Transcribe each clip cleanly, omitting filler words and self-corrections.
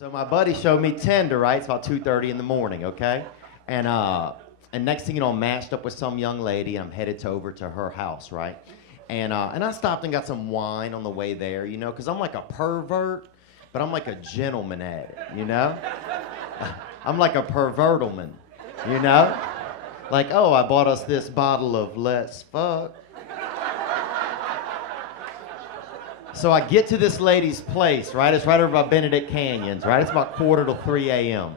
So my buddy showed me Tinder, right? It's about 2:30 in the morning, okay? And next thing you know, I'm matched up with some young lady, and I'm headed over to her house, right? And I stopped and got some wine on the way there, you know, because I'm like a pervert, but I'm like a gentleman at it, you know? I'm like a pervertleman, you know? Like, oh, I bought us this bottle of Let's Fuck. So I get to this lady's place, right? It's right over by Benedict Canyons, right? It's about 2:45 a.m.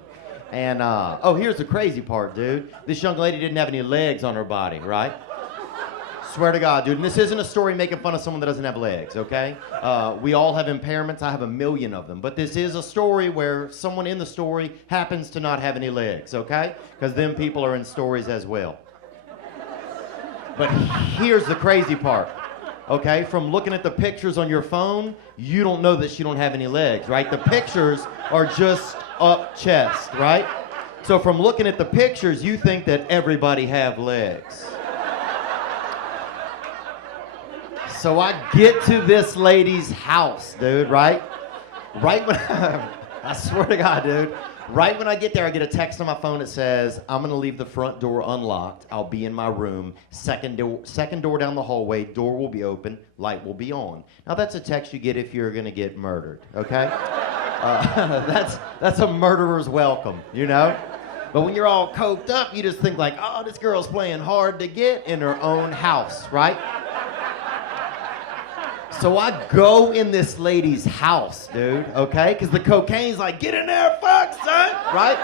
And, oh, here's the crazy part, dude. This young lady didn't have any legs on her body, right? Swear to God, dude. And this isn't a story making fun of someone that doesn't have legs, okay? We all have impairments. I have a million of them. But this is a story where someone in the story happens to not have any legs, okay? Because them people are in stories as well. But here's the crazy part. Okay, from looking at the pictures on your phone, you don't know that she don't have any legs, right? The pictures are just up chest, right? So from looking at the pictures, you think that everybody have legs. So I get to this lady's house, dude, right? Right when I swear to God, dude. Right when I get there, I get a text on my phone that says, I'm going to leave the front door unlocked. I'll be in my room. Second door down the hallway. Door will be open. Light will be on. Now, that's a text you get if you're going to get murdered, okay? That's a murderer's welcome, you know? But when you're all coked up, you just think like, oh, this girl's playing hard to get in her own house, right? So I go in this lady's house, dude, okay? Because the cocaine's like, get in there, fuck, son, right?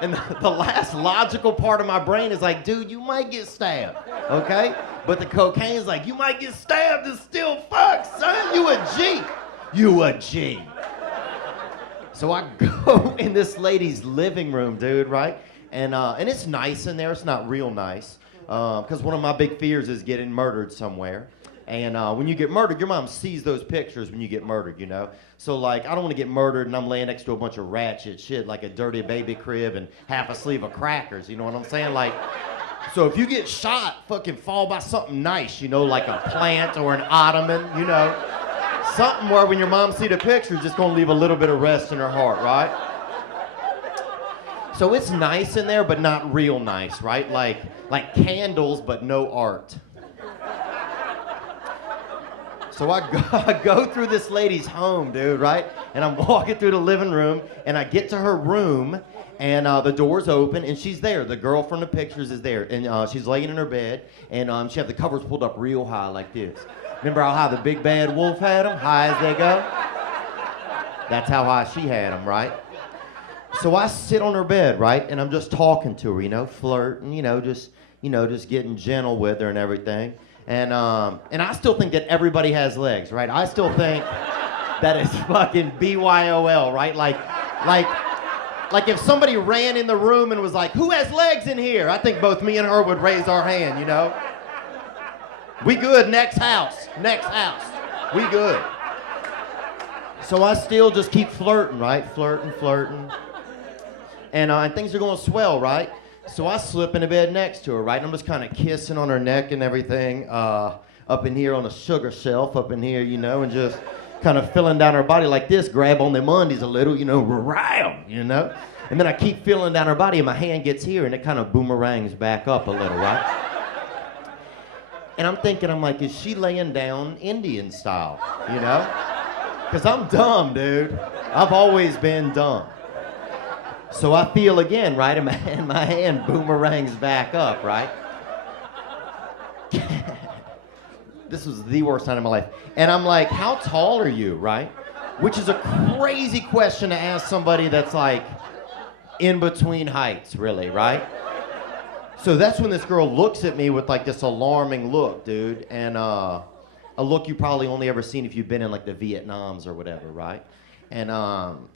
And the last logical part of my brain is like, dude, you might get stabbed, okay? But the cocaine's like, you might get stabbed and still fuck, son. You a G. You a G. So I go in this lady's living room, dude, right? And it's nice in there. It's not real nice. Because one of my big fears is getting murdered somewhere. And when you get murdered, your mom sees those pictures when you get murdered, you know? So, like, I don't want to get murdered and I'm laying next to a bunch of ratchet shit, like a dirty baby crib and half a sleeve of crackers, you know what I'm saying? Like, so if you get shot, fucking fall by something nice, you know, like a plant or an ottoman, you know? Something where when your mom see the pictures, it's going to leave a little bit of rest in her heart, right? So it's nice in there, but not real nice, right? Like candles, but no art. So I go through this lady's home, dude, right? And I'm walking through the living room, and I get to her room, and the door's open, and she's there. The girl from the pictures is there, and she's laying in her bed, and she had the covers pulled up real high like this. Remember how high the big bad wolf had them? High as they go? That's how high she had them, right? So I sit on her bed, right, and I'm just talking to her, you know, flirting, just getting gentle with her and everything. And I still think that everybody has legs, right? I still think that it's fucking BYOL, right? Like if somebody ran in the room and was like, who has legs in here? I think both me and her would raise our hand, you know? We good, next house. We good. So I still just keep flirting, right? Flirting. And things are going swell, right? So I slip in the bed next to her, right? And I'm just kind of kissing on her neck and everything, up in here on a sugar shelf, up in here, you know, and just kind of feeling down her body like this, grab on them undies a little, you know, ram, you know? And then I keep feeling down her body and my hand gets here and it kind of boomerangs back up a little, right? And I'm like, is she laying down Indian style, you know? Because I'm dumb, dude. I've always been dumb. So I feel again, right, and my hand boomerangs back up, right? This was the worst time of my life. And I'm like, how tall are you, right? Which is a crazy question to ask somebody that's like in between heights, really, right? So that's when this girl looks at me with like this alarming look, dude, and a look you probably only ever seen if you've been in like the Vietnams or whatever, right? And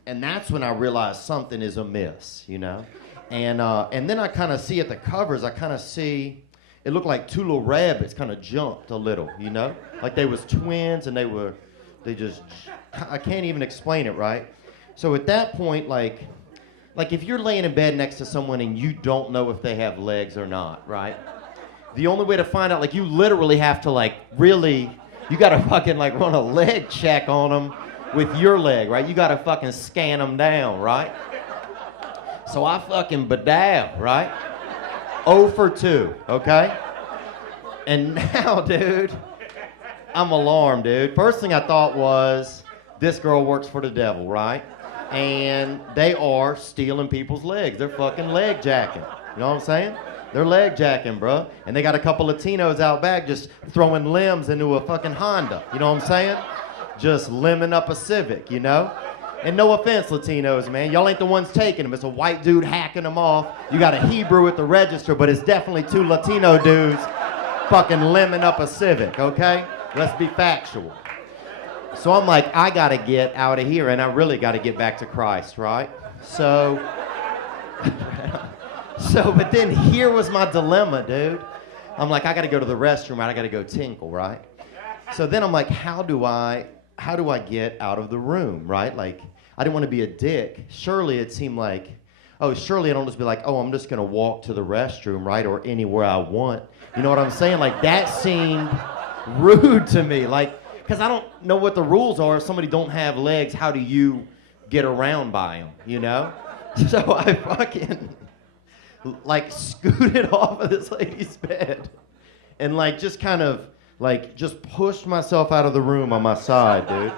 that's when I realized something is amiss, you know? And then I kind of see at the covers, it looked like two little rabbits kind of jumped a little, you know? Like they was twins and I can't even explain it, right? So at that point, like if you're laying in bed next to someone and you don't know if they have legs or not, right? The only way to find out, like you literally have to like really, you gotta fucking like run a leg check on them with your leg, right? You gotta fucking scan them down, right? So I fucking bedazzle, right? 0 for 2, okay? And now, dude, I'm alarmed, dude. First thing I thought was, this girl works for the devil, right? And they are stealing people's legs. They're fucking leg jacking. You know what I'm saying? They're leg jacking, bro. And they got a couple Latinos out back just throwing limbs into a fucking Honda. You know what I'm saying? Just limbing up a Civic, you know? And no offense, Latinos, man. Y'all ain't the ones taking them. It's a white dude hacking them off. You got a Hebrew at the register, but it's definitely 2 Latino dudes fucking limbing up a Civic, okay? Let's be factual. So I'm like, I gotta get out of here, and I really gotta get back to Christ, right? So, but then here was my dilemma, dude. I'm like, I gotta go to the restroom, right? I gotta go tinkle, right? So then I'm like, how do I get out of the room, right? Like, I didn't want to be a dick. Surely it seemed like, surely I don't just be like, I'm just gonna walk to the restroom, right? Or anywhere I want. You know what I'm saying? Like, that seemed rude to me. Like, because I don't know what the rules are. If somebody don't have legs, how do you get around by them, you know? So I fucking, like, scooted off of this lady's bed and, like, just kind of, like, just pushed myself out of the room on my side, dude.